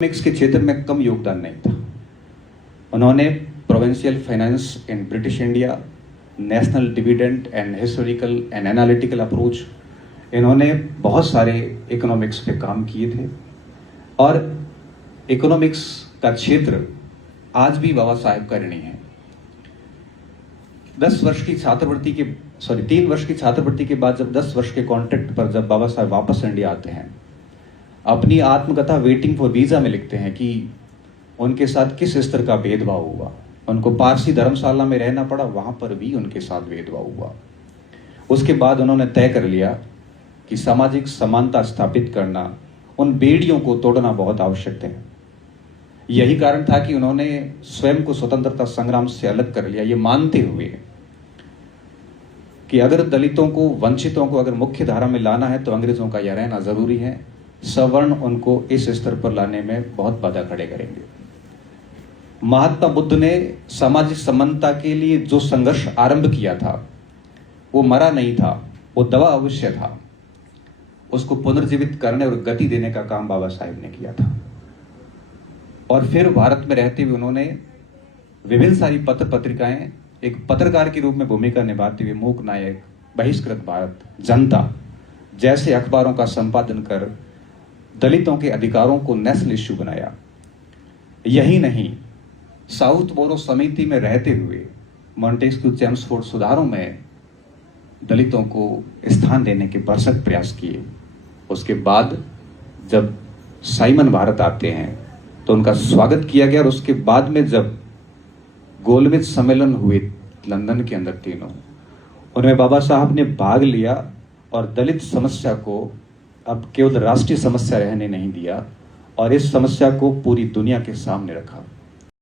Economics के क्षेत्र में कम योगदान नहीं था। उन्होंने provincial finance in British India, national dividend and historical and analytical approach, इन्होंने बहुत सारे इकोनॉमिक्स पे काम किए थे और इकोनॉमिक्स का क्षेत्र आज भी बाबा साहेब का ऋणी है। 3 वर्ष की छात्रवृत्ति के बाद जब 10 वर्ष के कॉन्ट्रैक्ट पर जब बाबा साहेब वापस इंडिया आते हैं, अपनी आत्मकथा वेटिंग फॉर वीजा में लिखते हैं कि उनके साथ किस स्तर का भेदभाव हुआ। उनको पारसी धर्मशाला में रहना पड़ा, वहां पर भी उनके साथ भेदभाव हुआ। उसके बाद उन्होंने तय कर लिया कि सामाजिक समानता स्थापित करना, उन बेड़ियों को तोड़ना बहुत आवश्यक है। यही कारण था कि उन्होंने स्वयं को स्वतंत्रता संग्राम से अलग कर लिया, ये मानते हुए कि अगर दलितों को, वंचितों को अगर मुख्य धारा में लाना है तो अंग्रेजों का यह रहना जरूरी है। सवर्ण उनको इस स्तर पर लाने में बहुत बाधा खड़े करेंगे। महात्मा बुद्ध ने सामाजिक समानता के लिए जो संघर्ष आरंभ किया था, वो मरा नहीं था, वो दवा अवश्य था। उसको पुनर्जीवित करने और गति देने का काम बाबा साहेब ने किया था। और फिर भारत में रहते हुए उन्होंने विभिन्न सारी पत्र पत्रिकाएं, एक पत्रकार के रूप में भूमिका निभाते हुए मूक नायक, बहिष्कृत भारत, जनता जैसे अखबारों का संपादन कर दलितों के अधिकारों को नेशनल इश्यू बनाया। यही नहीं, साउथ बोरो समिति में रहते हुए मॉन्टेस्क्यू चेम्सफोर्ड सुधारों में दलितों को स्थान देने के भरसक प्रयास किए। उसके बाद जब साइमन भारत आते हैं तो उनका स्वागत किया गया और उसके बाद में जब गोलमेज सम्मेलन हुए लंदन के अंदर तीनों, उनमें बाबा साहब ने भाग लिया और दलित समस्या को अब केवल राष्ट्रीय समस्या रहने नहीं दिया और इस समस्या को पूरी दुनिया के सामने रखा।